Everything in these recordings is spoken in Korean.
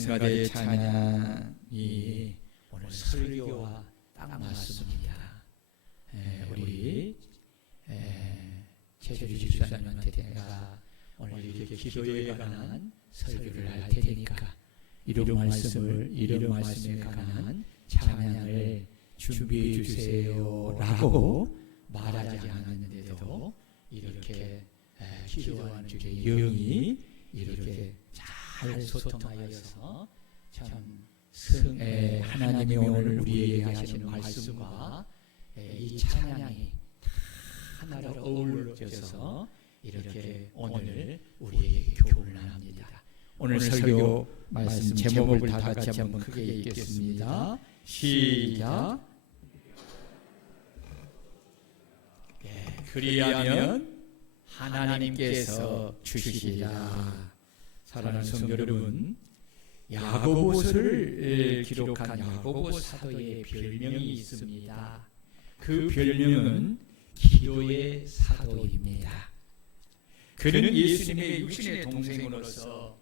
성가대 찬양이 오늘 설교와 딱 맞습니다. 우리 최주리 집사님한테 내가 오늘 이렇게 기도에 관한 설교를 할 테니까 이런 말씀에 관한 찬양을 준비해 주세요 라고 말하지 않았는데도 이렇게 기도하는 중에 영이 이렇게 잘 소통하여서 참 하나님이 오늘 우리에게 하시는 말씀과 이 찬양이 하나로 어우러져서 이렇게 오늘 우리에게 교훈을 합니다. 오늘 설교 말씀 제목을 다 같이 한번 크게 읽겠습니다. 시작. 그리하면 하나님께서 주시리라. 사랑하는 성도 여러분, 야고보서를 기록한 야고보 사도의 별명이 있습니다. 그 별명은 기도의 사도입니다. 그는 예수님의 육신의 동생으로서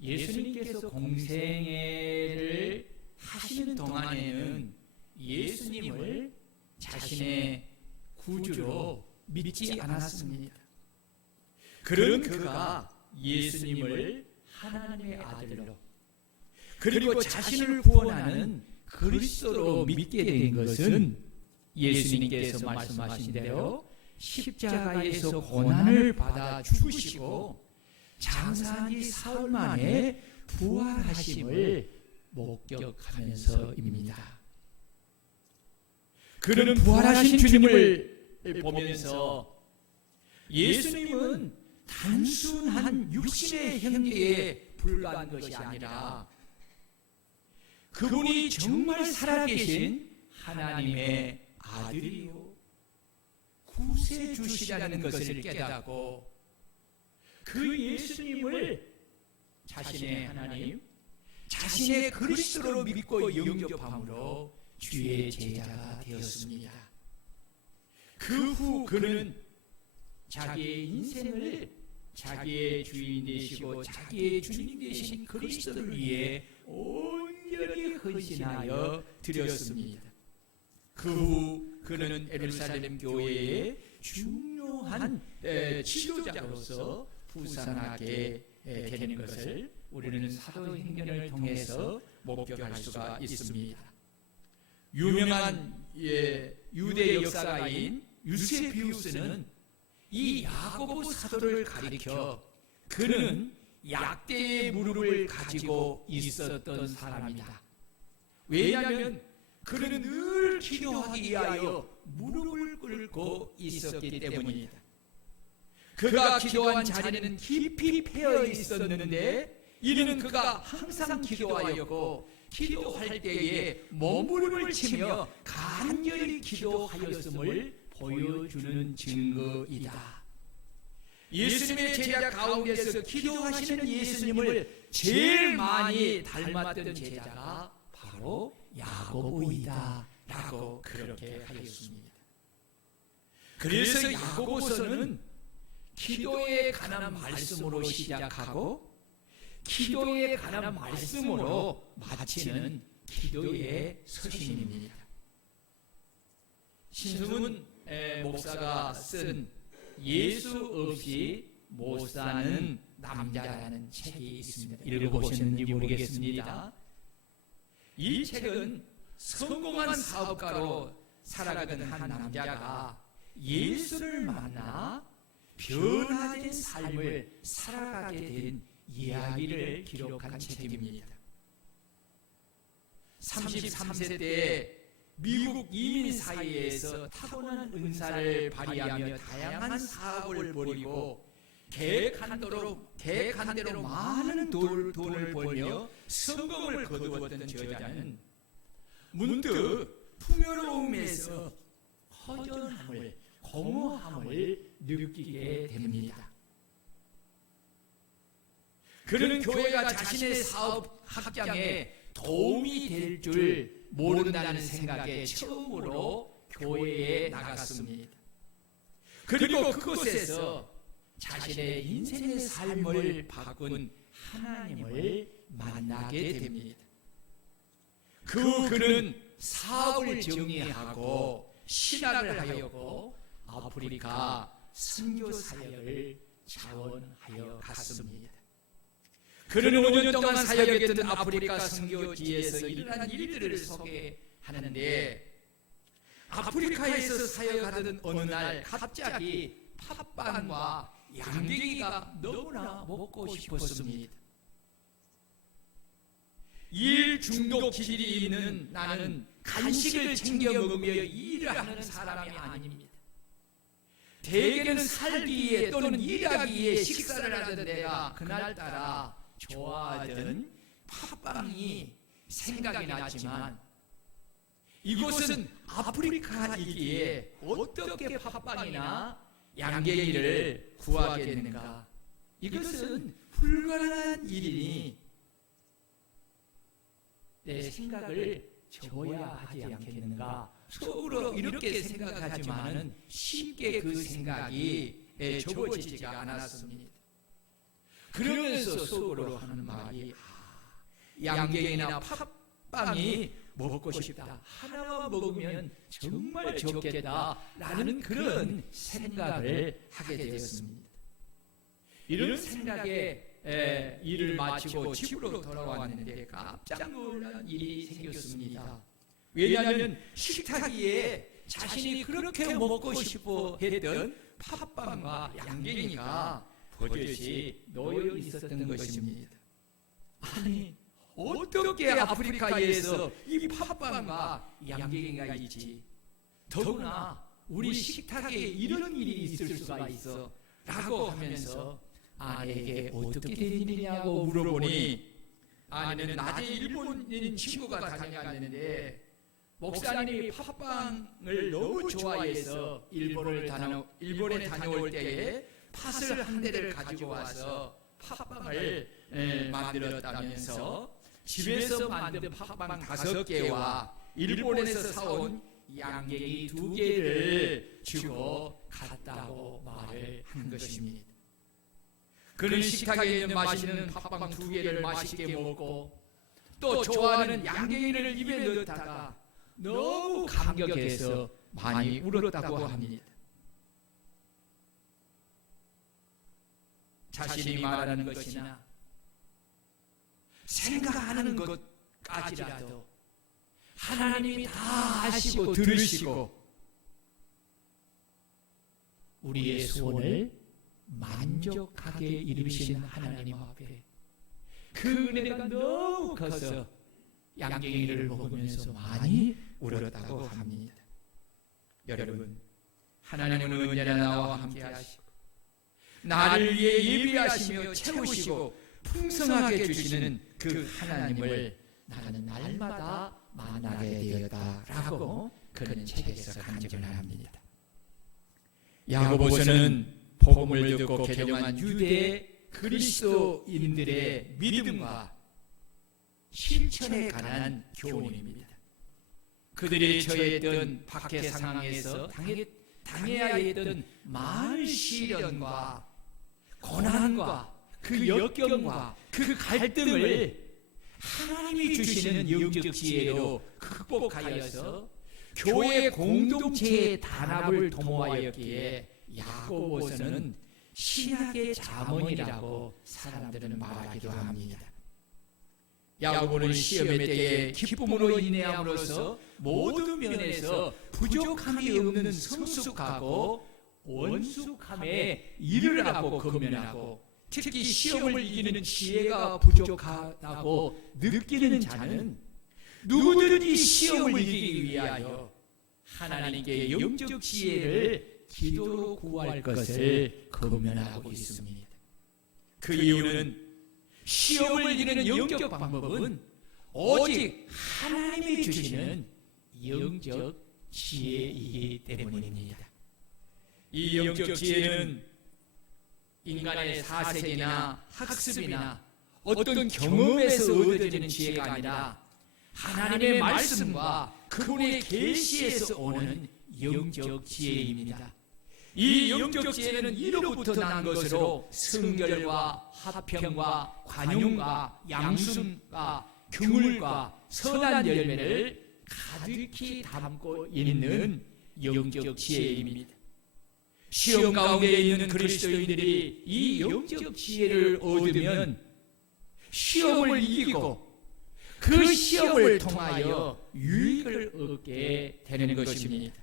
예수님께서 공생애를 하시는 동안에는 예수님을 자신의 구주로 믿지 않았습니다. 그런 그가 예수님을 하나님의 아들로 그리고 자신을 구원하는 그리스도로 믿게 된 것은 예수님께서 말씀하신 대로 십자가에서 고난을 받아 죽으시고 장사한 지 사흘 만에 부활하심을 목격하면서입니다. 그는 부활하신 주님을 보면서 예수님은 단순한 육신의 형제에 불과한 것이 아니라 그분이 정말 살아계신 하나님의 아들이요 구세주시라는 것을 깨닫고 그 예수님을 자신의 하나님, 자신의 그리스도로 믿고 영접함으로 주의 제자가 되었습니다. 그 후 그는 자기의 인생을 자기의 주인 되시고 자기의 주님 되신 그리스도를 위해 온전히 헌신하여 드렸습니다. 그 후 그는 예루살렘 교회의 중요한 지도자로서 부상하게 되는 것을 우리는 사도행전을 통해서 목격할 수가 있습니다. 유명한 유대 역사가인 유세비우스는 이 야고보 사도를 가리켜 그는 약대의 무릎을 가지고 있었던 사람이다. 왜냐하면 그는 늘 기도하기 위하여 무릎을 꿇고 있었기 때문이다. 그가 기도한 자리는 깊이 패여 있었는데 이는 그가 항상 기도하였고 기도할 때에 몸부림을 치며 간절히 기도하였음을 보여주는 증거이다. 예수님의 제자 가운데서 기도하시는 예수님을 제일 많이 닮았던 제자가 바로 야고보이다 라고 그렇게 하였습니다. 그래서 야고보서는 기도에 관한 말씀으로 시작하고 기도에 관한 말씀으로 마치는 기도의 서신입니다. 신승훈 목사가 쓴 예수 없이 못 사는 남자라는 책이 있습니다. 읽어보셨는지 모르겠습니다. 이 책은 성공한 사업가로 살아가던 한 남자가 예수를 만나 변화된 삶을 살아가게 된 이야기를 기록한 책입니다. 33세 때 미국 이민 사회에서 타고난 은사를 발휘하며 다양한 사업을 벌이고 계획한 대로 많은 돈을 벌며 성공을 거두었던 저자는 문득 풍요로움에서 허전함을 공허함을 느끼게 됩니다. 그는 교회가 자신의 사업 확장에 도움이 될 줄 모른다는 생각에 처음으로 교회에 나갔습니다. 그리고 그곳에서 자신의 인생의 삶을 바꾼 하나님을 만나게 됩니다. 그는 사업을 정리하고 신학을 하였고 아프리카 선교 사역을 자원하여 갔습니다. 그는 5년 동안 사역했던 아프리카 선교지에서 일어난 일들을 소개하는데, 아프리카에서 사역하던 어느 날 갑자기 팥빵과 양갱이가 너무나 먹고 싶었습니다. 일 중독 기질이 있는 나는 간식을 챙겨 먹으며 일을 하는 사람이 아닙니다. 대개는 살기 위해 또는 일하기 위해 식사를 하던 내가 그날따라 좋아하던 팥빵이 생각이 나지만, 이곳은 아프리카이기에 어떻게 팥빵이나 양갱이를 구하겠는가? 이것은 불가능한 일이니 내 생각을 접어야 하지 않겠는가? 속으로 이렇게 생각하지만은 쉽게 그 생각이 접어지지가 않았습니다. 그러면서 속으로 하는 말이, 양갱이나 팥빵이 먹고 싶다. 하나만 먹으면 정말 좋겠다라는 그런 생각을 하게 되었습니다. 이런 생각에 일을 마치고 집으로 돌아왔는데 깜짝 놀란 일이 생겼습니다. 왜냐하면 식탁 위에 자신이 그렇게 먹고 싶어 했던 팥빵과 양갱이가 버젓이 놓여 있었던 것입니다. 아니, 어떻게 아프리카에서 이 팥빵과 양갱이가 있지? 더구나 우리 식탁에 이런 일이 있을 수가 있어 라고 하면서 아내에게 어떻게 된 일이냐고 물어보니, 아내는 낮에 일본인 친구가 다녀갔는데 목사님이 팥빵을 너무 좋아해서 일본에 다녀올 때에 팥을 한 대를 가지고 와서 팥빵을 만들었다면서 집에서 만든 팥빵 5개와 일본에서 사온 양갱이 2개를 주고 갔다고 말을 한 것입니다. 그는 식탁에 있는 맛있는 팥빵 2개를 맛있게 먹고 또 좋아하는 양갱이를 입에 넣다가 너무 감격해서 많이 울었다고 합니다. 자신이 말하는 것이나 생각하는 것까지라도 하나님이 다 아시고 들으시고 우리의 소원을 만족하게 이루신 하나님 앞에 그 은혜가 너무 커서 양갱이를 먹으면서 많이 울었다고 합니다. 여러분, 하나님은 언제나 나와 함께 하시고 나를 위해 예비하시며 채우시고 풍성하게 주시는 그 하나님을 나는 날마다 만나게 되었다라고 그는 책에서 간증합니다. 야고보서는 복음을 듣고 개종한 유대 그리스도인들의 믿음과 실천에 관한 교훈입니다. 그들이 처했던 박해 상황에서 당해야 했던 많은 시련과 고난과 그 역경과 그 갈등을 하나님이 주시는 영적 지혜로 극복하여서 교회 공동체의 단합을 도모하였기에 야고보서는 신학의 자문이라고 사람들은 말하기도 합니다. 야고보는 시험의 때에 기쁨으로 인내함으로써 모든 면에서 부족함이 없는 성숙하고 원숙함에 이르라고 권면하고, 특히 시험을 이기는 지혜가 부족하다고 느끼는 자는 누구든지 시험을 이기기 위하여 하나님께 영적 지혜를 기도로 구할 것을 권면하고 있습니다. 그 이유는 시험을 이기는 영적 방법은 오직 하나님이 주시는 영적 지혜이기 때문입니다. 이 영적 지혜는 인간의 사색이나 학습이나 어떤 경험에서 얻어지는 지혜가 아니라 하나님의 말씀과 그분의 계시에서 오는 영적 지혜입니다. 이 영적 지혜는 이로부터 난 것으로 성결과 화평과 관용과 양순과 긍휼과 선한 열매를 가득히 담고 있는 영적 지혜입니다. 시험 가운데 있는 그리스도인들이 이 영적 지혜를 얻으면 시험을 이기고 그 시험을 통하여 유익을 얻게 되는 것입니다.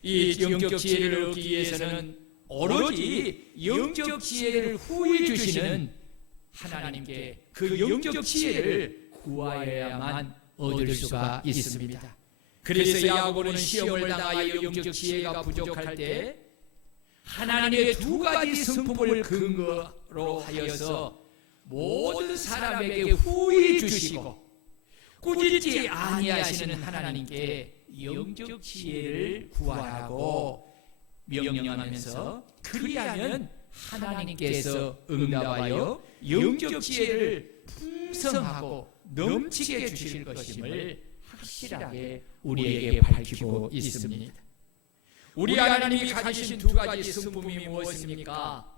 이 영적 지혜를 얻기 위해서는 오로지 영적 지혜를 후히 주시는 하나님께 그 영적 지혜를 구하여야만 얻을 수가 있습니다. 그래서 야고보는 시험을 당하여 영적 지혜가 부족할 때 하나님의 두 가지 성품을 근거로 하여서 모든 사람에게 후히 주시고 꾸짖지 아니하시는 하나님께 영적 지혜를 구하라고 명령하면서 그리하면 하나님께서 응답하여 영적 지혜를 풍성하고 넘치게 주실 것임을 확실하게 우리에게 밝히고 있습니다. 우리 하나님이 가지신 두 가지 성품이 무엇입니까?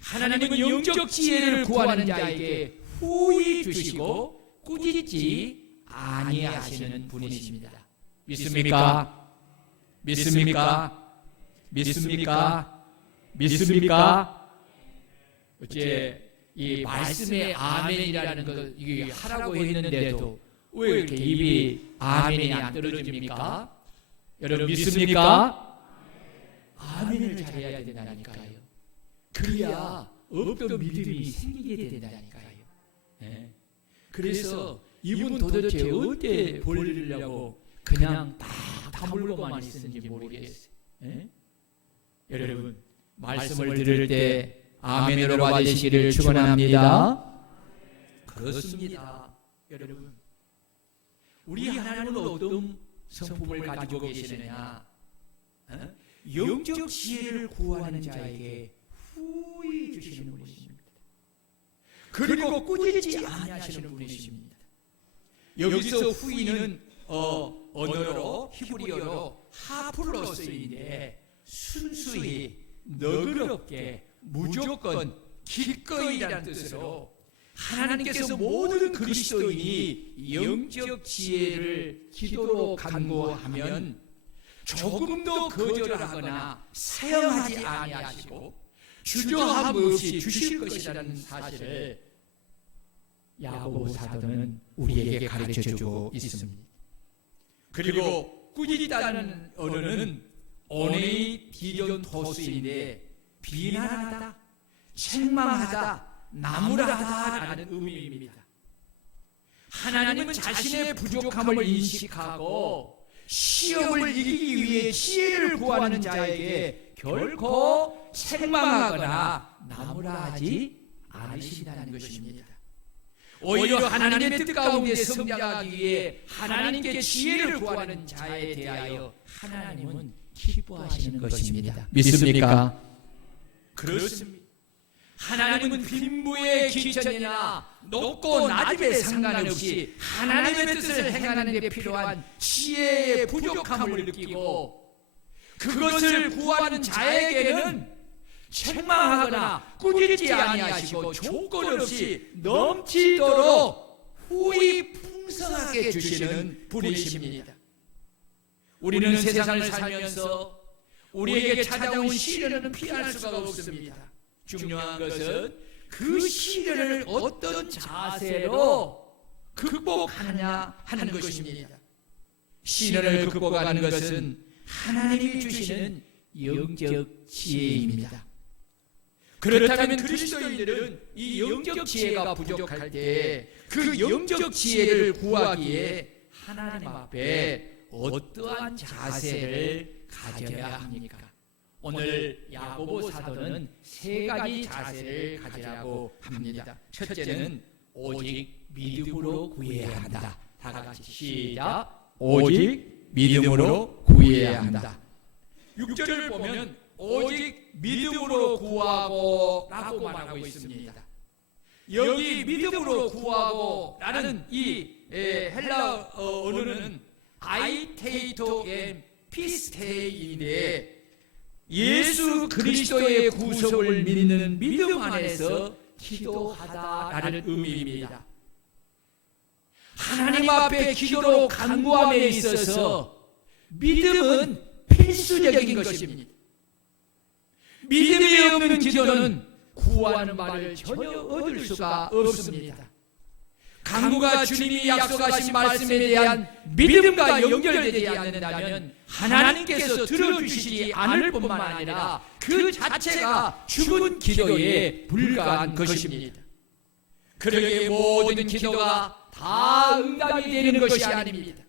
하나님은 영적 지혜를 구하는 자에게 후히 주시고 꾸짖지 아니하시는 분이십니다. 믿습니까? 믿습니까? 믿습니까? 믿습니까? 어째 이 말씀에 아멘이라는 걸 이게 하라고 했는데도 왜 이렇게 입이 아멘이 안 떨어집니까? 여러분 믿습니까? 아멘을 잘해야 된다니까요. 그래야 없던 믿음이 생기게 된다니까요. 네. 그래서 이분 도대체 어때 벌리려고 그냥 다 다물고만 있었는지 모르겠어요. 네? 여러분 말씀을 들을 때 아멘으로 받으시기를 축원합니다. 그렇습니다. 여러분 우리 하나님은 어떤 성품을 가지고 계시느냐? 영적 지혜를 구하는 자에게 후히 주시는 분이십니다. 그리고 꾸짖지 아니하시는 분이십니다. 여기서 후히는 언어로 히브리어로 하플로스인데 순수히 너그럽게 무조건 기꺼이라는 뜻으로 하나님께서 모든 그리스도인이 영적 지혜를 기도로 간구하면 조금도 거절하거나 사용하지 아니하시고 주저함 없이 주실 것이라는 사실을 야고보 사도는 우리에게 가르쳐주고 있습니다. 그리고 꾸짖다는 언어는 오네이 비전 토스인데 비난하다, 책망하다, 나무라다라는 의미입니다. 하나님은 자신의 부족함을 인식하고 시험을 이기기 위해 지혜를 구하는 자에게 결코 책망하거나 나무라하지 않으신다는 것입니다. 오히려 하나님의 뜻 가운데 성장하기 위해 하나님께 지혜를 구하는 자에 대하여 하나님은 기뻐하시는 것입니다. 믿습니까? 그렇습니다. 하나님은 빈부의 기천이나 높고 낮음에 상관없이 하나님의 뜻을 행하는 데 필요한 지혜의 부족함을 느끼고 그것을 구하는 자에게는 책망하거나 꾸짖지 아니하시고 조건 없이 넘치도록 후히 풍성하게 주시는 분이십니다. 우리는 세상을 살면서 우리에게 찾아온 시련은 피할 수가 없습니다. 중요한 것은 그 시련을 어떤 자세로 극복하느냐 하는 것입니다. 시련을 극복하는 것은 하나님이 주시는 영적 지혜입니다. 그렇다면 그리스도인들은 이 영적 지혜가 부족할 때 그 영적 지혜를 구하기에 하나님 앞에 어떠한 자세를 가져야 합니까? 오늘 야고보 사도는 세 가지 자세를 가지라고 합니다. 첫째는 오직 믿음으로 구해야 한다. 다 같이 시작. 오직 믿음으로 구해야 한다. 6절을 보면 오직 믿음으로 구하고 라고 말하고 있습니다. 여기 믿음으로 구하고 라는 이 헬라 언어는 아이테이토 앤 피스테이인데 예수 그리스도의 구속을 믿는 믿음 안에서 기도하다라는 의미입니다. 하나님 앞에 기도로 간구함에 있어서 믿음은 필수적인 것입니다. 믿음이 없는 기도는 구하는 바를 전혀 얻을 수가 없습니다. 간구가 주님이 약속하신 말씀에 대한 믿음과 연결되지 않는다면 하나님께서 들어주시지 않을 뿐만 아니라 그 자체가 죽은 기도에 불과한 것입니다. 그러기에 모든 기도가 다 응답이 되는 것이 아닙니다.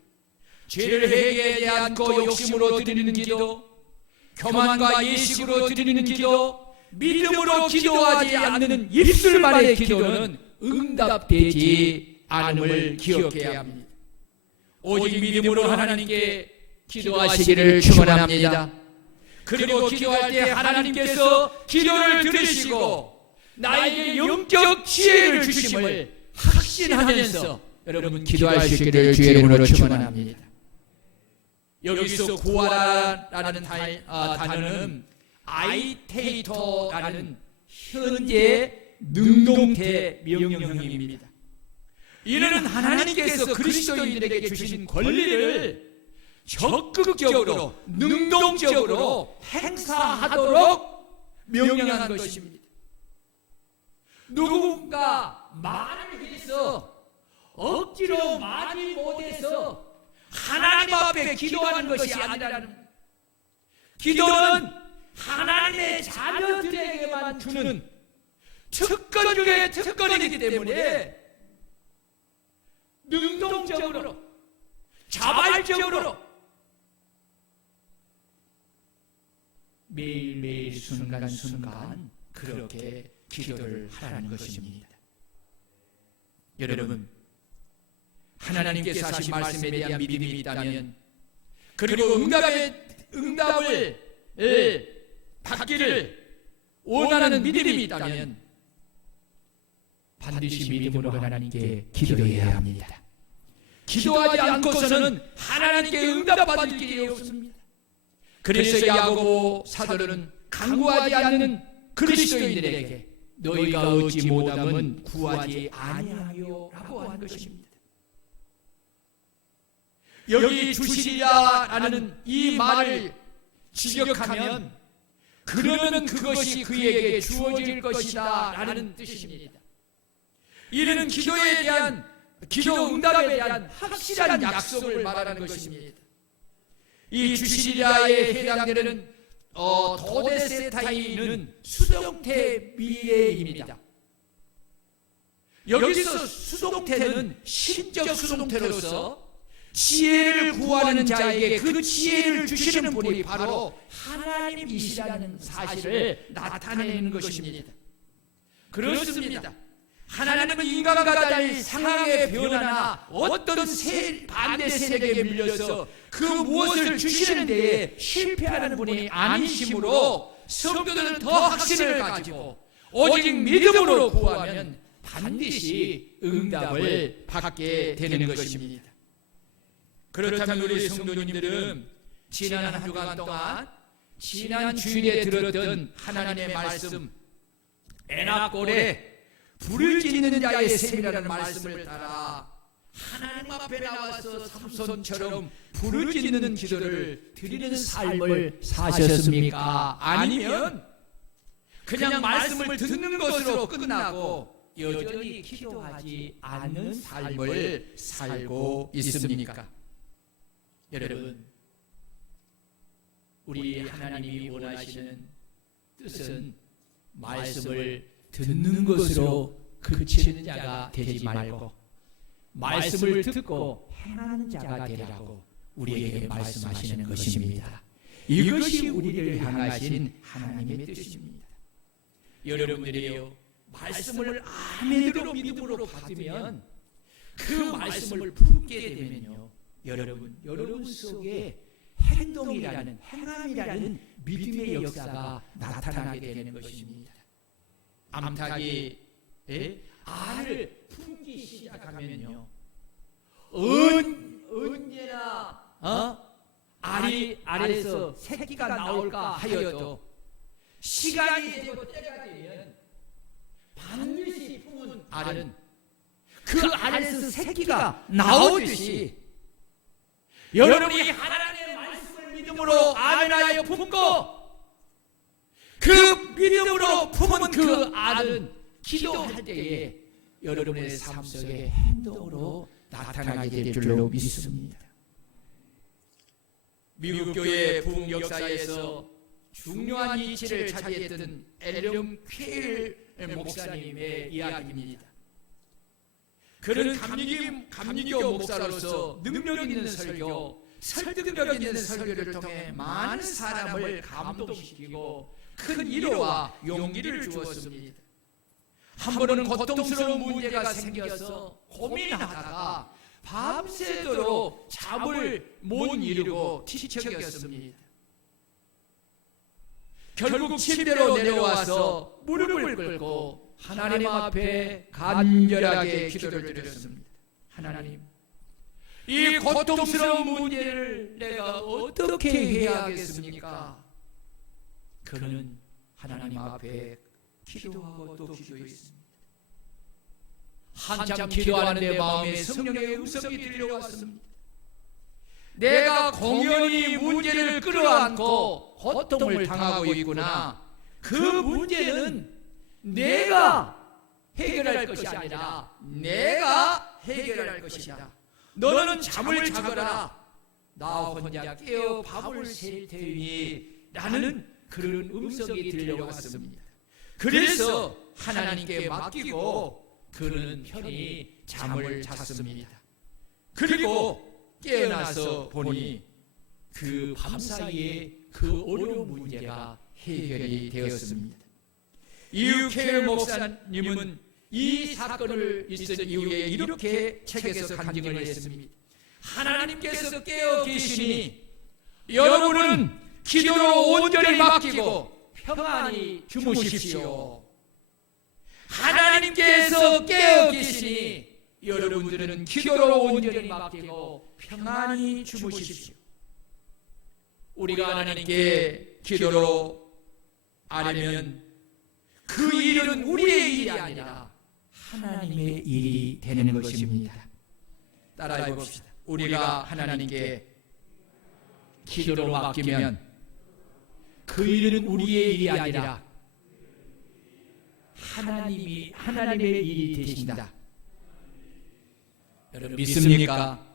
죄를 회개하지 않고 욕심으로 드리는 기도, 교만과 예식으로 드리는 기도, 믿음으로 기도하지 않는 입술만의 기도는 응답되지 않음을 기억해야 합니다. 오직 믿음으로 하나님께 기도하시기를 축원합니다. 그리고 기도할 때 하나님께서 기도를 들으시고 나에게 영적 지혜를 주심을 확신하면서 여러분 기도할 수 있기를 주의 이름으로 축원합니다. 여기서 구하라라는 단어는 아이테이토라는 현재 능동태 명령형입니다. 이는 하나님께서 그리스도인들에게 주신 권리를 적극적으로 능동적으로 행사하도록 명령한 것입니다. 누군가 말을 해서 억지로 말이 못해서 하나님 앞에 기도하는 것이 아니라는, 기도는 하나님의 자녀들에게만 주는 특권 중에 특권이기 때문에 능동적으로 자발적으로 매일매일 순간순간 그렇게 기도를 하라는 것입니다. 여러분, 하나님께서 하신 말씀에 대한 믿음이 있다면, 그리고 응답을 받기를 원하는 믿음이 있다면 반드시 믿음으로 하나님께 기도해야 합니다. 기도하지 않고서는 하나님께 응답받을 길이 없습니다. 그래서 야고보 사도는 간구하지 않는 그리스도인들에게 너희가 얻지 못함은 구하지 아니하여 라고 한 것입니다. 여기 주시리라라는 이 말을 직역하면 그러면 그것이 그에게 주어질 것이다 라는 뜻입니다. 이는 기도에 대한, 기도 응답에 대한 확실한 약속을 말하는 것입니다. 이 주시리라에 해당되는 도데세타이는 수동태 미래입니다. 여기서 수동태는 신적 수동태로서 지혜를 구하는 자에게 그 지혜를 주시는 분이 바로 하나님이시라는 사실을 나타내는 것입니다. 그렇습니다. 하나님은 인간과 달리 상황의 변화나 어떤 반대 세력에 밀려서 그 무엇을 주시는 데에 실패하는 분이 아니시므로 성도들은 더 확신을 가지고 오직 믿음으로 구하면 반드시 응답을 받게 되는 것입니다. 그렇다면 우리 성도님들은 지난 한 주간 동안 지난 주일에 들었던 하나님의 말씀, 에나골에 불을 지는 자의 셈이라는 말씀을 따라 하나님 앞에 나와서 삼손처럼 불을 지는 기도를 드리는 삶을 사셨습니까? 아니면 그냥 말씀을 듣는 것으로 끝나고 여전히 기도하지 않는 삶을 살고 있습니까? 여러분, 우리 하나님이 원하시는 뜻은 말씀을 듣는 것으로 그치는 자가 되지 말고 말씀을 듣고 행하는 자가 되라고 우리에게 말씀하시는 것입니다. 이것이 우리를 향하신 하나님의 뜻입니다. 여러분들이요, 말씀을 아멘으로 믿음으로 받으면 그 말씀을 품게 되면요, 여러분 속에 행동이라는, 행함이라는 믿음의 역사가 나타나게 되는 것입니다. 암탉이 알을 품기 시작하면요, 언제나 알이 알에서 새끼가 나올까 하여도 시간이 되고 때가 되면 반드시 품은 알은 그 알에서 새끼가 나오듯이 여러분이 하나님의 말씀을 믿음으로 아멘하여 품고 그 믿음으로 품은 그 알은 기도할 때에 여러분의 삶 속에 행동으로 나타나게 될 줄로 믿습니다. 미국 교회 부흥 역사에서 중요한 위치를 차지했던 엘령 퀘일 목사님의 이야기입니다. 그는 감리교 목사로서 능력 있는 설교, 설득력 있는 설교를 통해 많은 사람을 감동시키고 큰 위로와 용기를 주었습니다. 한 번은 고통스러운 문제가 생겨서 고민하다가 밤새도록 잠을 못 이루고 뒤척였습니다. 결국 침대로 내려와서 무릎을 꿇고 하나님 앞에 간절하게 기도를 드렸습니다. 하나님, 이 고통스러운 문제를 내가 어떻게 해야 하겠습니까? 그는 하나님 앞에 기도하고 또 기도했습니다. 한참 기도하는 내 마음에 성령의 음성이 들려왔습니다. 내가 공연히 문제를 끌어안고 고통을 당하고 있구나. 그 문제는 내가 해결할 것이 아니라 내가 해결할 것이다. 너는 잠을 자거라. 나 혼자 깨어 밥을 셀 테니 라는 그런 음성이 들려왔습니다. 그래서 하나님께 맡기고 그는 편히 잠을 잤습니다. 그리고 깨어나서 보니 그 밤사이에 그 어려운 문제가 해결이 되었습니다. 이후 퀘일 목사님은 이 사건을 있은 이후에 이렇게 책에서 간증을 했습니다. 하나님께서 깨어 계시니 여러분은 기도로 온전히 맡기고 평안히 주무십시오. 하나님께서 깨어 계시니 여러분들은 기도로 온전히 맡기고 평안히 주무십시오. 우리가 하나님께 기도로 아뢰면 그 일은 우리의 일이 아니라 하나님의 일이 되는 것입니다. 따라해 봅시다. 우리가 하나님께 기도로 맡기면 그 일은 우리의 일이 아니라 하나님의 일이 되신다. 여러분 믿습니까?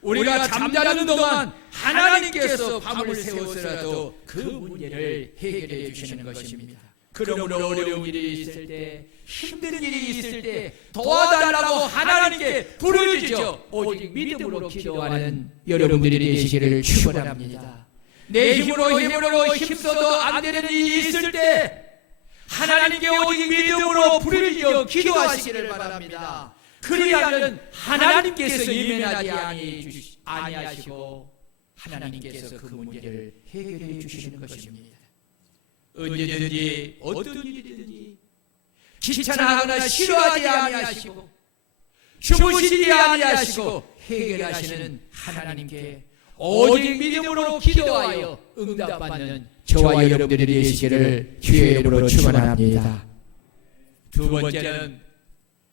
우리가 잠자는 동안 하나님께서 밤을 새워서라도 그 문제를 해결해 주시는 것입니다. 그러므로 어려운 일이 있을 때, 힘든 일이 있을 때 도와달라고 하나님께 부르짖어 오직 믿음으로 기도하는 여러분들이 되시기를 축원합니다. 내 힘으로 힘써도 안 되는 일이 있을 때 하나님께 오직 믿음으로 부르짖어 기도하시기를 바랍니다. 그리하면 하나님께서 예민하지 아니하시고 하나님께서 그 문제를 해결해 주시는 것입니다. 언제든지 어떤 일이든지 귀찮아하거나 싫어하지 아니하시고 주무시지 아니하시고 해결하시는 하나님께 오직 믿음으로 기도하여 응답받는 저와 여러분들이 되시기를 주의 이름으로 축원합니다. 두 번째는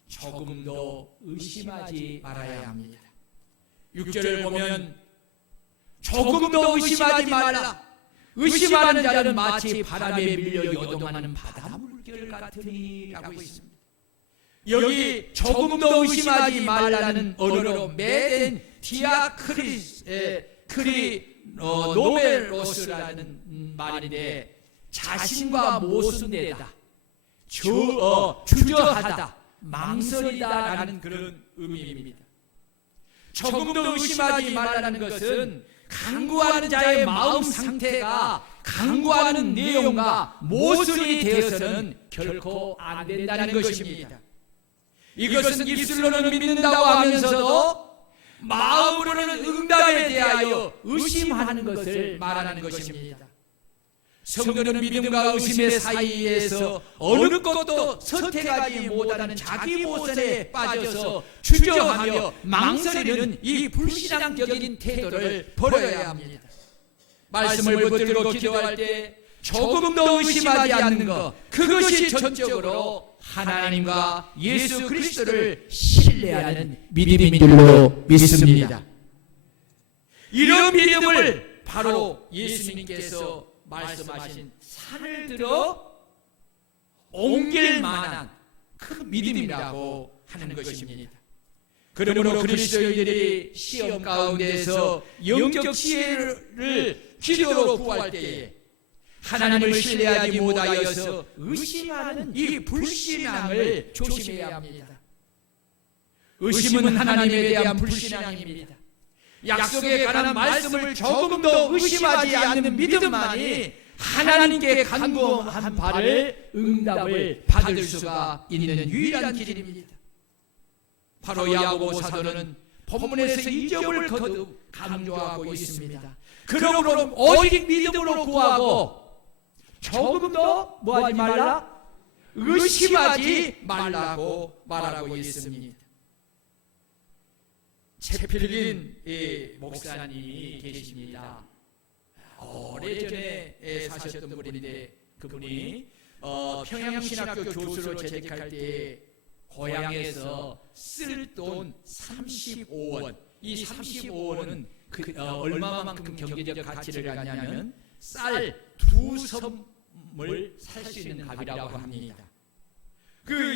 조금도 의심하지 말아야 합니다. 6절을 보면 조금도 의심하지 말라. 의심하는 자는 마치 바람에 밀려 요동하는 바닷물결 같으니 라고 있습니다. 여기 조금도 의심하지 말라는 언어로 메덴 노멜로스라는 말인데 자신과 모순되다, 주저하다, 망설이다 라는 그런 의미입니다. 조금도 의심하지 말라는 것은 강구하는 자의 마음 상태가 강구하는 내용과 모순이 되어서는 결코 안 된다는 것입니다. 이것은 입술로는 믿는다고 하면서도 마음으로는 응답에 대하여 의심하는 것을 말하는 것입니다. 성도는 믿음과 의심의 사이에서 어느 것도 선택하지 못하는 자기 모선에 빠져서 주저하며 망설이는 이 불신앙적인 태도를 버려야 합니다. 말씀을 붙들고 기도할 때 조금도 의심하지 않는 것, 그것이 전적으로 하나님과 예수 그리스도를 신뢰하는 믿음인 줄로 믿습니다. 이런 믿음을 바로 예수님께서 말씀하신 산을 들어 옮길 만한 큰 믿음이라고 하는 것입니다. 그러므로 그리스도인들이 시험 가운데서 영적 지혜를 기도로 구할 때에 하나님을 신뢰하지 못하여서 의심하는 이 불신앙을 조심해야 합니다. 의심은 하나님에 대한 불신앙입니다. 약속에 관한 말씀을 조금도 의심하지 않는 믿음만이 하나님께 간구한 바를 응답을 받을 수가 있는 유일한 길입니다. 바로 야고보 사도는 본문에서 이 점을 거듭 강조하고 있습니다. 그러므로 오직 믿음으로 구하고 조금도 뭐하지 말라? 의심하지 말라고 말하고 있습니다. 채필린 목사님이 계십니다. 오래전에 사셨던 분인데 그분이 평양신학교 교수로 재직할 때 고향에서 쓸 돈 35원, 이 35원은 얼마만큼 경제적 가치를 갖냐면 쌀 2섬을 살 수 있는 값이라고 합니다.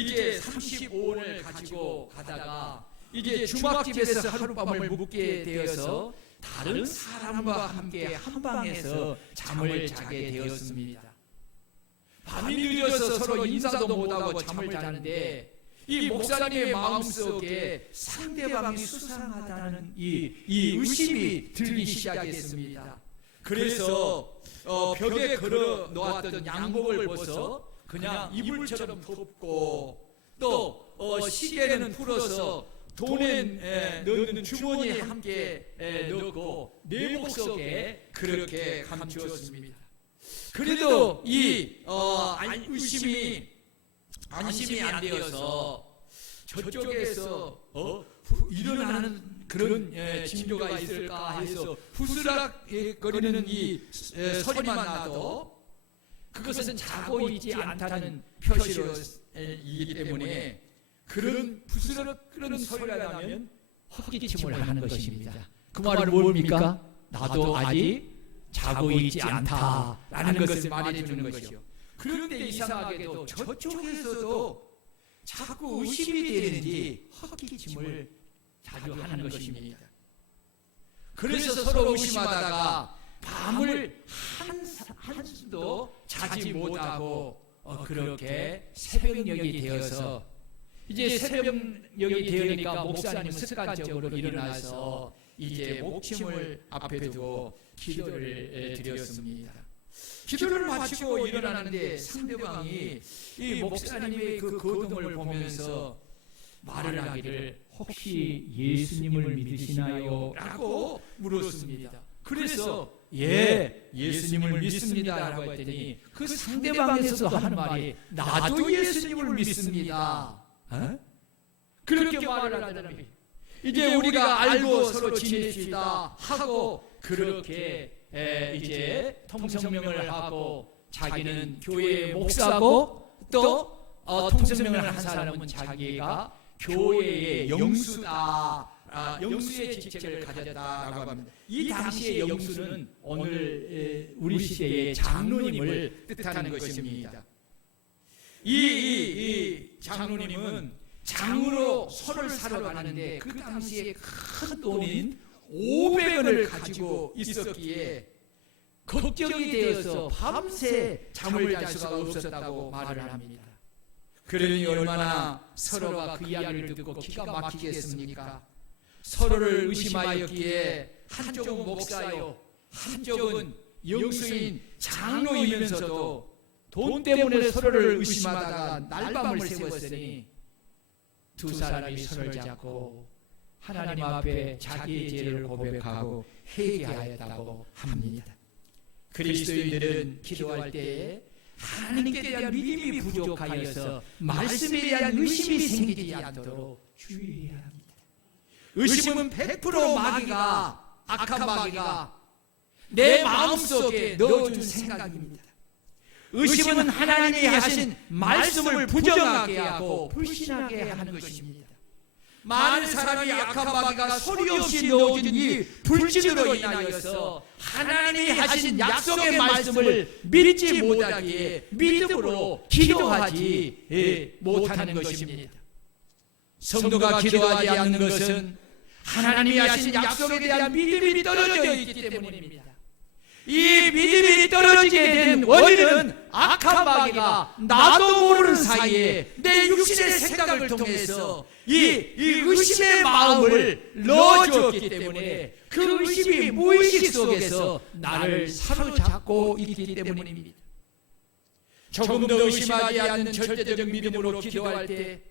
이제 35원을 가지고 가다가 이제 주막집에서 하룻밤을 묵게 되어서 다른 사람과 함께 한 방에서 잠을 자게 되었습니다. 밤이 늦어서 서로 인사도 못하고 잠을 자는데 이 목사님의 마음속에 상대방이 수상하다는 이 의심이 들기 시작했습니다. 그래서 벽에 걸어 놓았던 양복을 벗어 그냥 이불처럼 덮고 또 시계는 풀어서 돈에 넣는 주머니에 함께 넣고 내복 속에 그렇게 감추었습니다. 그래도 이 의심이 안심이 안 되어서 저쪽에서 일어나는 그런 징조가 있을까 해서 후스락거리는 이 소리만 나도 그것은 자고 있지 않다는 표시이기 때문에 그런 부스럭거리는 소리가 나면 헛기침을 하는 것입니다. 그 말은 뭡니까? 나도 아직 자고 있지 않다라는 것을 말해주는 것이요. 그런데 이상하게도 저쪽에서도 자꾸 의심이 되는지 헛기침을 자주 하는 것입니다. 그래서 서로 의심하다가 밤을 한숨도 자지 못하고 그렇게 새벽녘이 되어서 이제 새벽녘이 되니까 목사님은 습관적으로 일어나서 이제 목침을 앞에 두고 기도를 드렸습니다. 기도를 마치고 일어나는데 상대방이 이 목사님의 그 거동을 보면서 말을 하기를 혹시 예수님을 믿으시나요? 라고 물었습니다. 그래서 예수님을 믿습니다 라고 했더니 그 상대방에서도 하는 말이 나도 예수님을 믿습니다. 그렇게 말을 하더니 이제 우리가 알고 서로 지냅시다 하고 그렇게 이제 통성명을 하고 자기는 교회의 목사고 또 통성명을 한 사람은 자기가 교회의 영수다, 영수의 직책을 가졌다라고 합니다. 이 당시의 영수는 오늘 우리 시대의 장로님을 뜻하는 것입니다. 이 장로님은 장으로 소를 사러 가는데 그 당시에 큰 돈인 500원을 가지고 있었기에 걱정이 되어서 밤새 잠을 잘 수가 없었다고 말을 합니다. 그러니 얼마나 서로가 그 이야기를 듣고 기가 막히겠습니까? 서로를 의심하였기에 한쪽은 목사요, 한쪽은 영수인 장로이면서도 돈 때문에 서로를 의심하다가 날밤을 새웠으니 두 사람이 손을 잡고 하나님 앞에 자기의 죄를 고백하고 회개하였다고 합니다. 그리스도인들은 기도할 때 하나님께 대한 믿음이 부족하여서 말씀에 대한 의심이 생기지 않도록 주의해야 합니다. 의심은 100% 마귀가, 악한 마귀가 내 마음속에 넣어준 생각입니다. 의심은 하나님이 하신 말씀을 부정하게 하고 불신하게 하는 것입니다. 많은 사람이 악한 마귀가 소리 없이 넣어준 이 불신으로 인하여서 하나님이 하신 약속의 말씀을 믿지 못하기에 믿음으로 기도하지 못하는 것입니다. 성도가 기도하지 않는 것은 하나님이 하신 약속에 대한 믿음이 떨어져 있기 때문입니다. 이 믿음이 떨어지게 된 원인은 악한 마귀가 나도 모르는 사이에 내 육신의 생각을 통해서 이 의심의 마음을 넣어주었기 때문에 그 의심이 무의식 속에서 나를 사로잡고 있기 때문입니다. 조금 더 의심하지 않는 절대적 믿음으로 기도할 때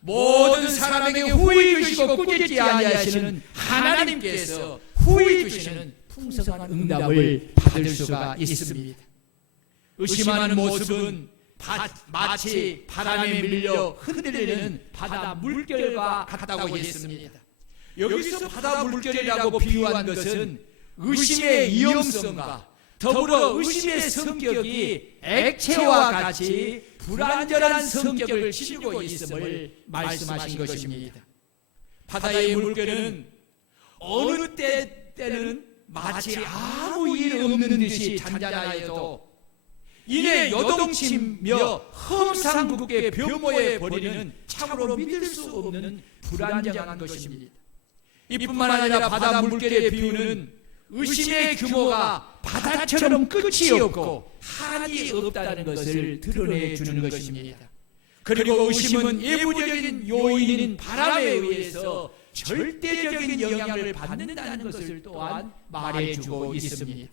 모든 사람에게 후히 주시고 꾸짖지 아니하시는 하나님께서 후히 주시는 풍성한 응답을 받을 수가 있습니다. 의심하는 모습은 마치 바람에 밀려 흔들리는 바다 물결과 같다고 했습니다. 여기서 바다 물결이라고 비유한 것은 의심의 위험성과 더불어 의심의 성격이 액체와 같이 불완전한 성격을 지니고 있음을 말씀하신 것입니다. 바다의 물결은 어느 때는 마치 아무 일 없는 듯이 잔잔하여도 이내 요동치며 험상궂게 변모해 버리는 참으로 믿을 수 없는 불완전한 것입니다. 이뿐만 아니라 바다 물결의 비유는 의심의 규모가 바다처럼 끝이 없고 한이 없다는 것을 드러내주는 것입니다. 그리고 의심은 예부적인 요인인 바람에 의해서 절대적인 영향을 받는다는 것을 또한 말해주고 있습니다.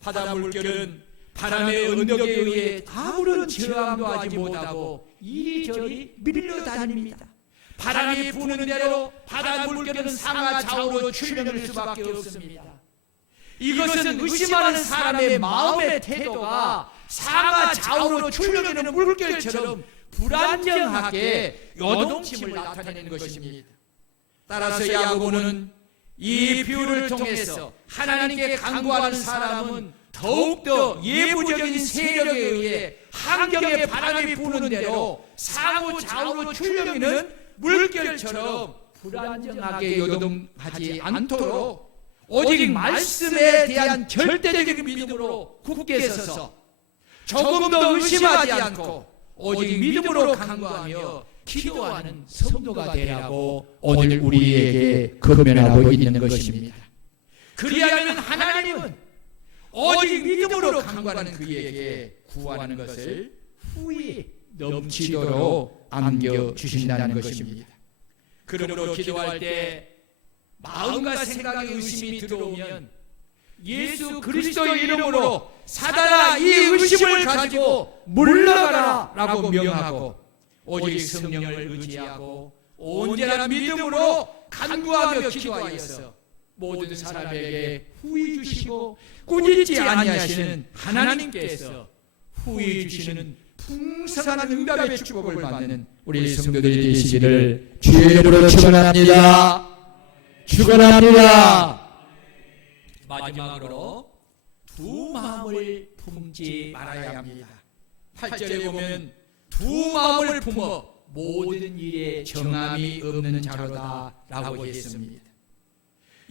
바다 물결은 바람의 언덕에 의해 아무런 저항도 하지 못하고 이리저리 밀려다닙니다. 바람이 부는 대로 바다 물결은 상하 좌우로 출렁일 수밖에 없습니다. 이것은 의심하는 사람의 마음의 태도가 상하 좌우로 출렁이는 물결처럼 불안정하게 요동침을 나타내는 것입니다. 따라서 야고보는 이 비유를 통해서 하나님께 간구하는 사람은 더욱더 예부적인 세력에 의해 환경의 바람이 부는 대로 상우 좌우로 출렁이는 물결처럼 불안정하게 요동하지 않도록 오직 말씀에 대한 절대적인 믿음으로 굳게 서서 조금 더 의심하지 않고 오직 믿음으로 간구하며 기도하는 성도가 되라고 오늘 우리에게 권면하고 있는 것입니다. 그리하면 하나님은 오직 믿음으로 간구하는 그에게 구하는 것을 후히 넘치도록 안겨주신다는 것입니다. 그러므로 기도할 때 마음과 생각에 의심이 들어오면 예수 그리스도의 이름으로 사단아 이 의심을 가지고 물러가라 라고 명하고 오직 성령을 의지하고 언제나 믿음으로 간구하며 기도하여서 모든 사람에게 후히 주시고 꾸짖지 아니하시는 하나님께서 후히 주시는 풍성한 응답의 축복을 받는 우리 성도들이 되시기를 주의 이름으로 축원합니다. 축원합니다. 마지막으로 두 마음을 품지 말아야 합니다. 8절에 보면 두 마음을 품어 모든 일에 정함이 없는 자로다 라고 했습니다.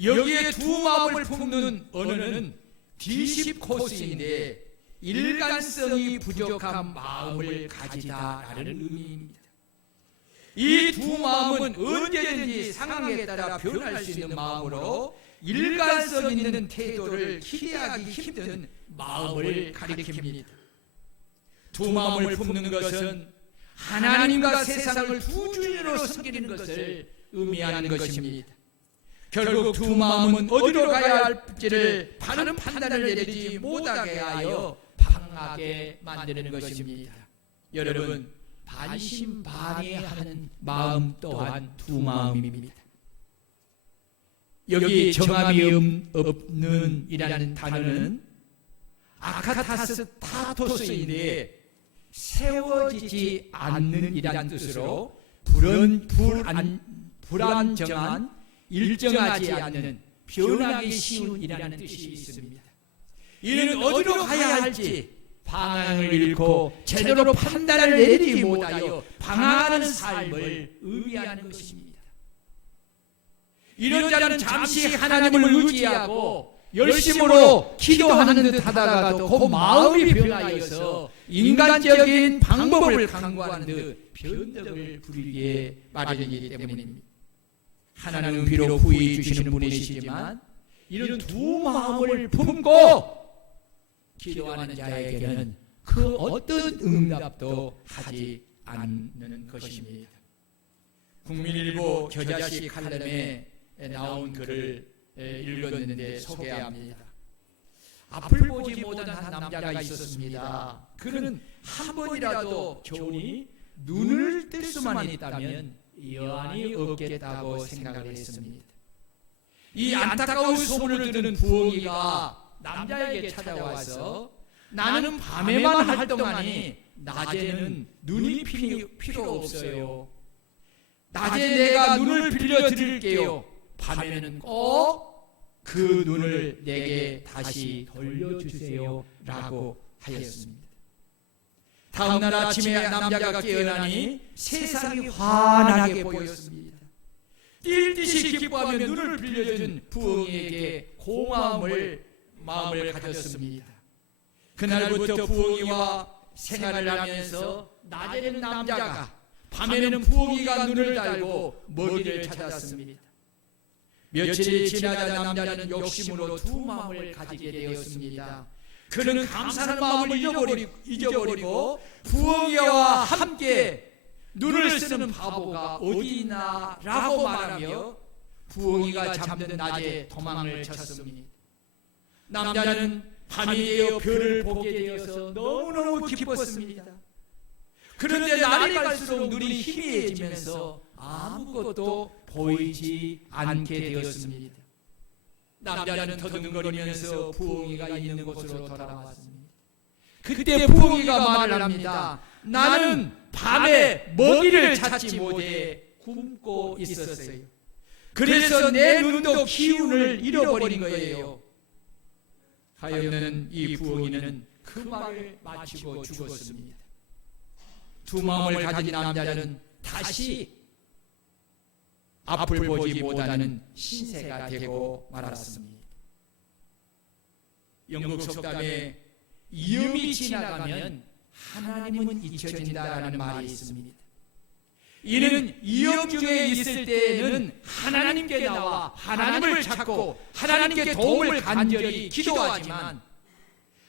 여기에 두 마음을 품는 언어는 디시코스인데 일관성이 부족한 마음을 가지다라는 의미입니다. 이 두 마음은 언제든지 상황에 따라 변할 수 있는 마음으로 일관성 있는 태도를 기대하기 힘든 마음을 가리킵니다. 두 마음을 품는 것은 하나님과 세상을 두 주인으로 섬기는 것을 의미하는 것입니다. 결국 두 마음은 어디로 가야 할지를 바른 판단을 내리지 못하게 하여 방하게 만드는 것입니다. 여러분, 반신반의하는 마음 또한 두 마음입니다. 여기 정함이 없는 이라는 단어는 아카타스타토스인데 세워지지 않는 이란 뜻으로 불안정한, 일정하지 않는, 변하기 쉬운 이라는 뜻이 있습니다. 이는 어디로 가야 할지 방향을 잃고 제대로 판단을 내리지 못하여 방황하는 삶을 의미하는 것입니다. 이런 자는 잠시 하나님을 의지하고 열심으로 기도하는 듯 하다가도 그 마음이 변하여서 인간적인 방법을 강구하는 듯 변덕을 부리게 마련이기 때문입니다. 하나님은 비록 후히 주시는 분이시지만 이런 두 마음을 품고 기도하는 자에게는 그 어떤 응답도 하지 않는 것입니다. 국민일보 겨자씨 칼럼에 나온 글을 읽었는데 소개합니다. 앞을 보지 못한 한 남자가 있었습니다. 그는 한 번이라도 좋으니 눈을 뜰 수만 있다면 여한이 없겠다고 생각을 했습니다. 이 안타까운 소문을 들은 부엉이가 남자에게 찾아와서 나는 밤에만 활동하니 낮에는 눈이 필요 없어요. 낮에 내가 눈을 빌려드릴게요. 밤에는 꼭 그 눈을 내게 다시 돌려주세요 라고 하였습니다. 다음날 아침에 남자가 깨어나니 세상이 환하게 보였습니다. 뛸 듯이 기뻐하며 눈을 빌려준 부엉이에게 고마움을 마음을 가졌습니다. 그날부터 부엉이와 생활을 하면서 낮에는 남자가 밤에는 부엉이가 눈을 달고 먹이를 찾았습니다. 며칠이 지나자 남자는 욕심으로 두 마음을 가지게 되었습니다. 그는 감사하는 마음을 잊어버리고 부엉이와 함께 눈을 쓰는 바보가 어디 있나 라고 말하며 부엉이가 잠든 낮에 도망을 쳤습니다. 남자는 밤이 되어 별을 보게 되어서 너무너무 기뻤습니다. 그런데 날이 갈수록 눈이 희미해지면서 아무것도 보이지 않게 되었습니다. 남자는 더듬거리면서 부엉이가 있는 곳으로 돌아왔습니다. 그때 부엉이가 말을 합니다. 나는 밤에 먹이를 찾지 못해 굶고 있었어요. 그래서 내 눈도 기운을 잃어버린 거예요. 하여는 이 부엉이는 그 말을 마치고 죽었습니다. 두 마음을 가진 남자는 다시 앞을 보지 못하는 신세가 되고 말았습니다. 영국 속담에 이음이 지나가면 하나님은 잊혀진다라는 말이 있습니다. 이는 이음 중에 있을 때에는 하나님께 나와 하나님을 찾고 하나님께 도움을 간절히 기도하지만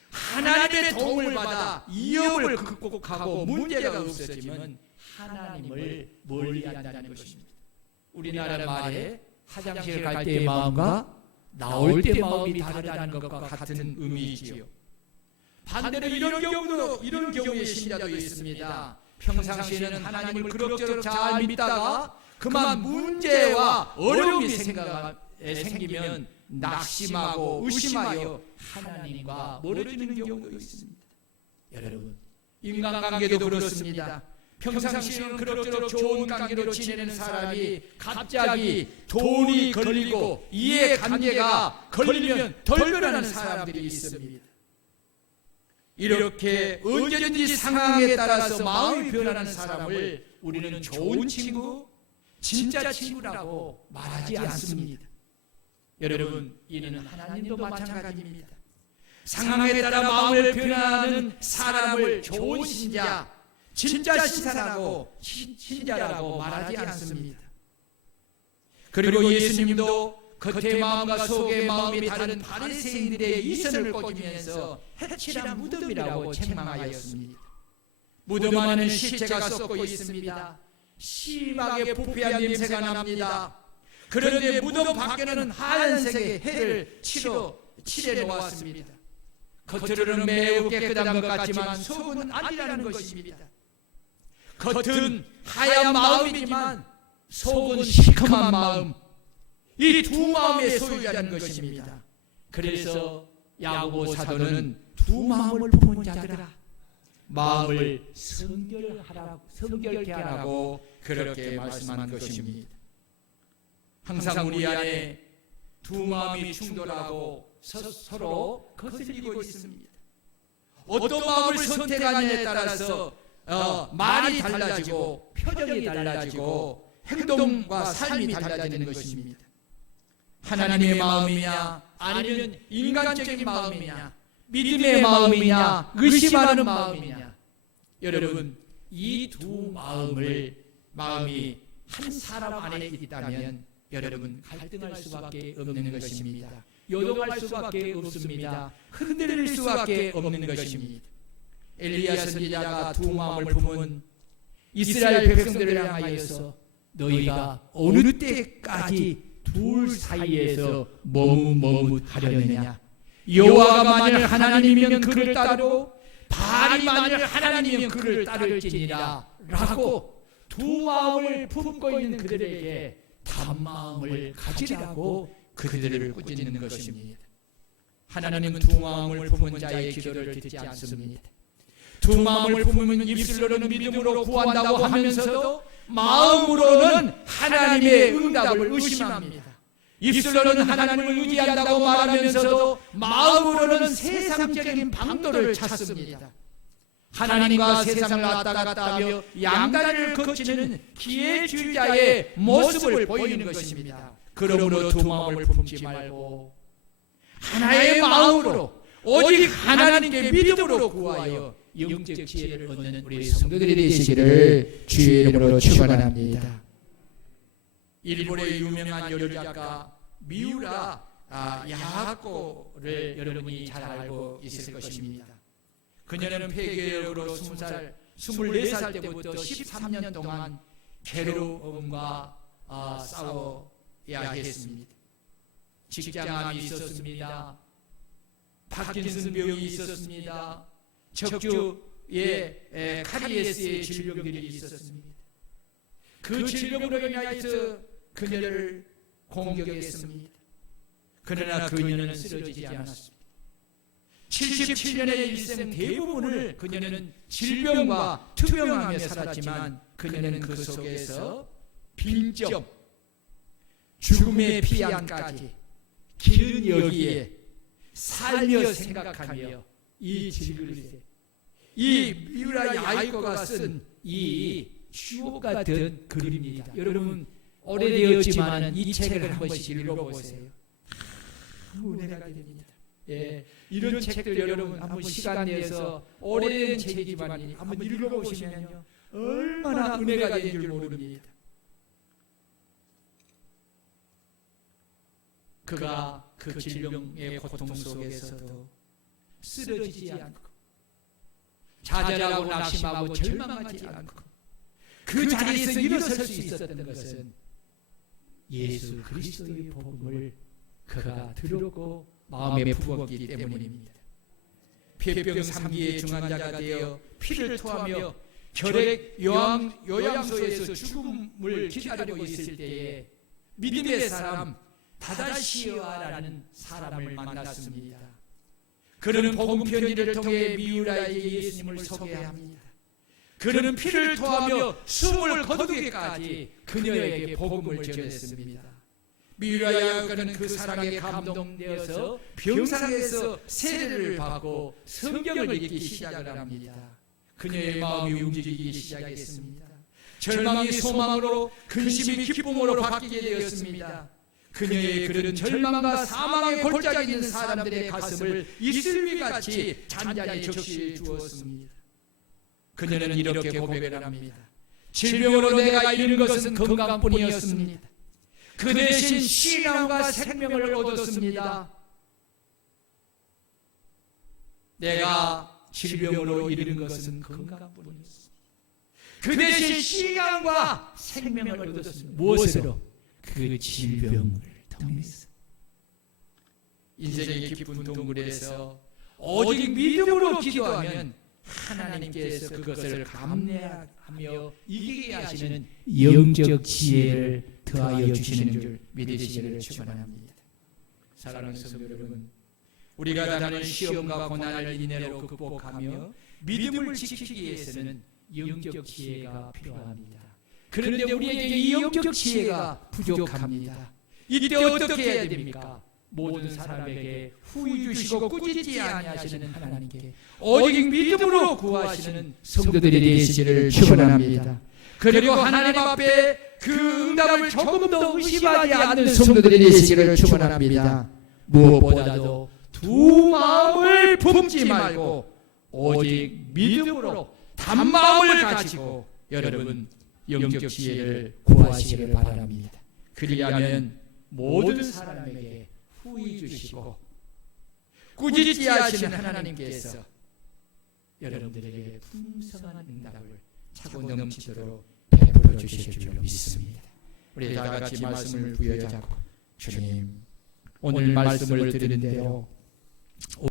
하나님의 도움을 받아 이음을 극복하고 문제가 없어지면 하나님을 멀리한다는 것입니다. 우리나라 말에 화장실 갈 때의 마음과 나올 때 마음이 다르다는 것과 같은 의미이지요. 반대로 이런 경우의 신자도 있습니다. 평상시에는 하나님을 그럭저럭 잘 믿다가 그만 문제와 어려움이 생기면 낙심하고 의심하여 하나님과 멀어지는 경우도 있습니다. 여러분, 인간관계도 그렇습니다. 평상시에는 그럭저럭 좋은 관계로 지내는 사람이 갑자기 돈이 걸리고 이해관계가 걸리면 덜 변하는 사람들이 있습니다. 이렇게 언제든지 상황에 따라서 마음이 변하는 사람을 우리는 좋은 친구, 진짜 친구라고 말하지 않습니다. 여러분, 이는 하나님도 마찬가지입니다. 상황에 따라 마음을 변하는 사람을 좋은 신자, 진짜 신자라고 말하지 않습니다. 그리고 예수님도 겉의 마음과 속의 마음이 다른 바리새인들의 이선을 꼬집으면서 해치라 무덤이라고 책망하였습니다. 무덤 안에는 시체가 썩고 있습니다. 심하게 부패한 냄새가 납니다. 그런데 무덤 밖에는 하얀색의 해를 칠해 놓았습니다. 겉으로는 매우 깨끗한 것 같지만 속은 아니라는 것입니다. 겉은 하얀 마음이지만 속은 시커먼 마음, 이 두 마음의 소유자는 것입니다. 그래서 야고보 사도는 두 마음을 품은 자들아, 마음을 성결케 하라고 그렇게 말씀한 것입니다. 항상 우리 안에 두 마음이 충돌하고 서로 거슬리고 있습니다. 어떤 마음을 선택하느냐에 따라서 말이 달라지고 표정이 달라지고 행동과 삶이 달라지는 것입니다. 하나님의 마음이냐 아니면 인간적인 마음이냐, 믿음의 마음이냐 의심하는 마음이냐, 여러분 이 두 마음이 한 사람 안에 있다면 여러분 갈등할 수밖에 없는 것입니다. 요동할 수밖에 없습니다. 흔들릴 수밖에 없는 것입니다. 엘리야 선지자가 두 마음을 품은 이스라엘 백성들을 향하여서 너희가 어느 때까지 둘 사이에서 머뭇머뭇하려느냐, 여호와가 만일 하나님이면 그를 따르고 바알이 만일 하나님이면 그를 따를지니라 라고 두 마음을 품고 있는 그들에게 단마음을 가지라고 그들을 꾸짖는 것입니다. 하나님은 두 마음을 품은 자의 기도를 듣지 않습니다. 두 마음을 품으면 입술로는 믿음으로 구한다고 하면서도 마음으로는 하나님의 응답을 의심합니다. 입술로는 하나님을 의지한다고 말하면서도 마음으로는 세상적인 방도를 찾습니다. 하나님과 세상을 왔다 갔다 하며 양다리를 거치는 기회주의자의 모습을 보이는 것입니다. 그러므로 두 마음을 품지 말고 하나의 마음으로 오직 하나님께 믿음으로 구하여 영적 지혜를 얻는 우리 성도들이 되시기를 주의 이름으로 축원합니다. 일본의 유명한 요리작가 미우라 야하코를 여러분이 잘 알고 있을 것입니다. 그녀는 폐교역으로 24살 때부터 13년 동안 괴로움과 싸워야 했습니다. 직장암이 있었습니다. 파킨슨 병이 있었습니다. 척추에 카리에스의 질병들이 있었습니다. 그 질병으로 인하여서 그녀를 공격했습니다. 그러나 그녀는 쓰러지지 않았습니다. 77년의 일생 대부분을 그녀는 질병과 투병하며 살았지만 그녀는 그 속에서 빈정, 죽음의 피안까지 길은 여기에 살며 생각하며 이 질글세, 이 미우라 야이코가 쓴 이 추억 같은 글입니다. 여러분 오래되었지만 이 책을 한 번씩 읽어보세요. 은혜가 됩니다. 예, 이런 책들 여러분 한번 시간 내서 오래된 책이지만 한번 읽어보시면요 얼마나 은혜가 되는 줄 모릅니다. 그가 그 질병의 고통 속에서도 쓰러지지 않고 좌절하고 낙심하고 절망하지 않고 그 자리에서 일어설 수 있었던 것은 예수 그리스도의 복음을 그가 들었고 마음에 품었기 때문입니다. 폐병 3기의 중환자가 되어 피를 토하며 결핵 요양소에서 죽음을 기다리고 있을 때에 믿음의 사람 다다시오라는 사람을 만났습니다. 그는 복음 편지를 통해 미우라에게 예수님을 소개합니다. 그는 피를 토하며 숨을 거두기까지 그녀에게 복음을 전했습니다. 미우라야가는 그 사랑에 감동되어서 병상에서 세례를 받고 성경을 읽기 시작을 합니다. 그녀의 마음이 움직이기 시작했습니다. 절망이 소망으로, 근심이 기쁨으로 바뀌게 되었습니다. 그녀의 글은 절망과 사망의 골짜기에 있는 사람들의 가슴을 이슬비같이 잔잔히 적시해 주었습니다. 그녀는 이렇게 고백을 합니다. 질병으로 내가 잃은 것은 건강뿐이었습니다. 그 대신 신앙과 생명을 얻었습니다. 내가 질병으로 잃은 것은 건강뿐이었습니다. 그 대신 신앙과 생명을 얻었습니다. 무엇으로? 그 질병을 통해서. 인생의 깊은 동굴에서 오직 믿음으로 기도하면 하나님께서 그것을 감내하며 이기게 하시는 영적 지혜를 더하여 주시는 줄 믿으시기를 축원합니다. 사랑하는 성도 여러분, 우리가 당하는 시험과 고난을 인내로 극복하며 믿음을 지키기 위해서는 영적 지혜가 필요합니다. 그런데 우리에게 이 영적 지혜가 부족합니다. 이때 어떻게 해야 됩니까? 모든 사람에게 후히 주시고 꾸짖지 아니하시는 하나님께 오직 믿음으로 구하시는 성도들이 되시기를 축원합니다. 그리고 하나님 앞에 그 응답을 조금 더 의심하지 않는 성도들이 되시기를 축원합니다. 무엇보다도 두 마음을 품지 말고 오직 믿음으로 단마음을 가지고 여러분 영적 지혜를 구하시기를 바랍니다. 그리하면 모든 사람에게 후히 주시고 꾸짖지 하시는 하나님께서 여러분들에게 풍성한 응답을 차고 넘치도록 베풀어 주실 줄 믿습니다. 우리 다 같이 말씀을 부여잡고 주님 오늘 말씀을 들은 대로